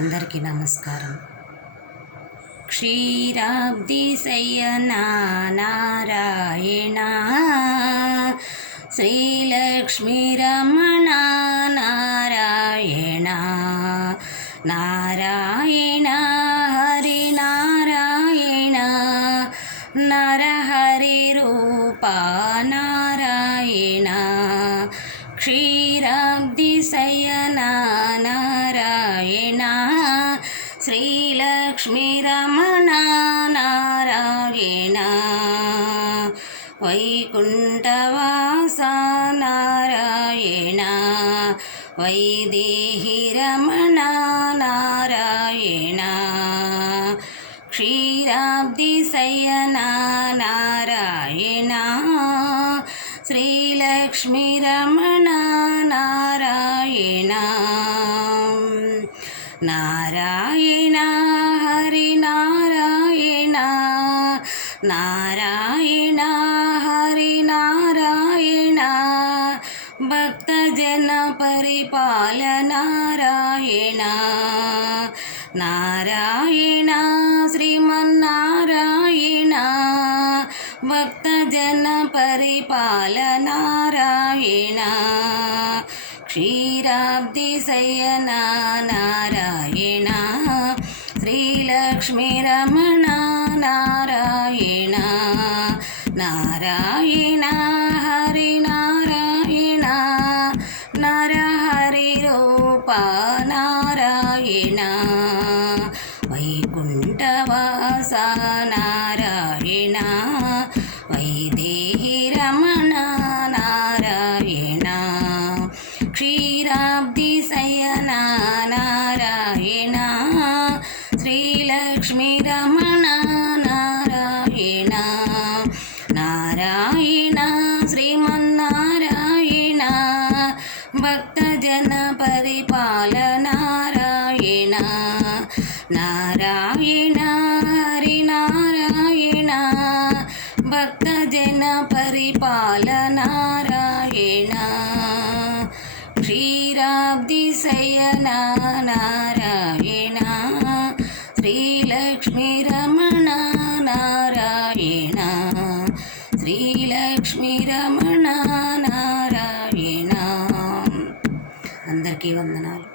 అందరికీ నమస్కారం. క్షీరాబ్ది శయనా నారాయణ, శ్రీలక్ష్మీ రమణ నారాయణ, నారాయణ హరి నారాయణ, నరహరి రూప నారాయణ, క్షీరాబ్ది శయనా నారాయణ, శ్రీలక్ష్మీ రమణ నారాయణ, వైకుంఠవాస నారాయణ, వైదేహి రమణ నారాయణ, క్షీరాబ్ది శయనా నారాయణ, శ్రీలక్ష్మీ రమణ నారాయణ, నారాయణ హరి నారాయణ, నారాయణ హరి నారాయణ, భక్తజన పరిపాల నారాయణ, నారాయణ శ్రీమన్నారాయణ, భక్తజన పరిపాల నారాయణ, క్షీరాబ్ది శయనా నారాయణ, శ్రీలక్ష్మీ రమణ నారాయణ, నారాయణ హరి నారాయణ, నరహరి రూప నారాయణ, వైకుంఠవాస నారాయణ, వైదేహి రమణ నారాయణ, క్షీరాబ్ది శయనా నారాయణ, శ్రీలక్ష్మీ రమణ నారాయణ, నారాయణ శ్రీమన్నారాయణ, భక్తజన పరిపాల నారాయణ, నారాయణ హరి నారాయణ, భక్తజన పరిపాల నారాయణ, క్షీరాబ్ది శయనా నారాయణ, శ్రీలక్ష్మీ రమణ నారాయణ, శ్రీలక్ష్మీ రమణ నారాయణ. అందరికీ వందనాలు.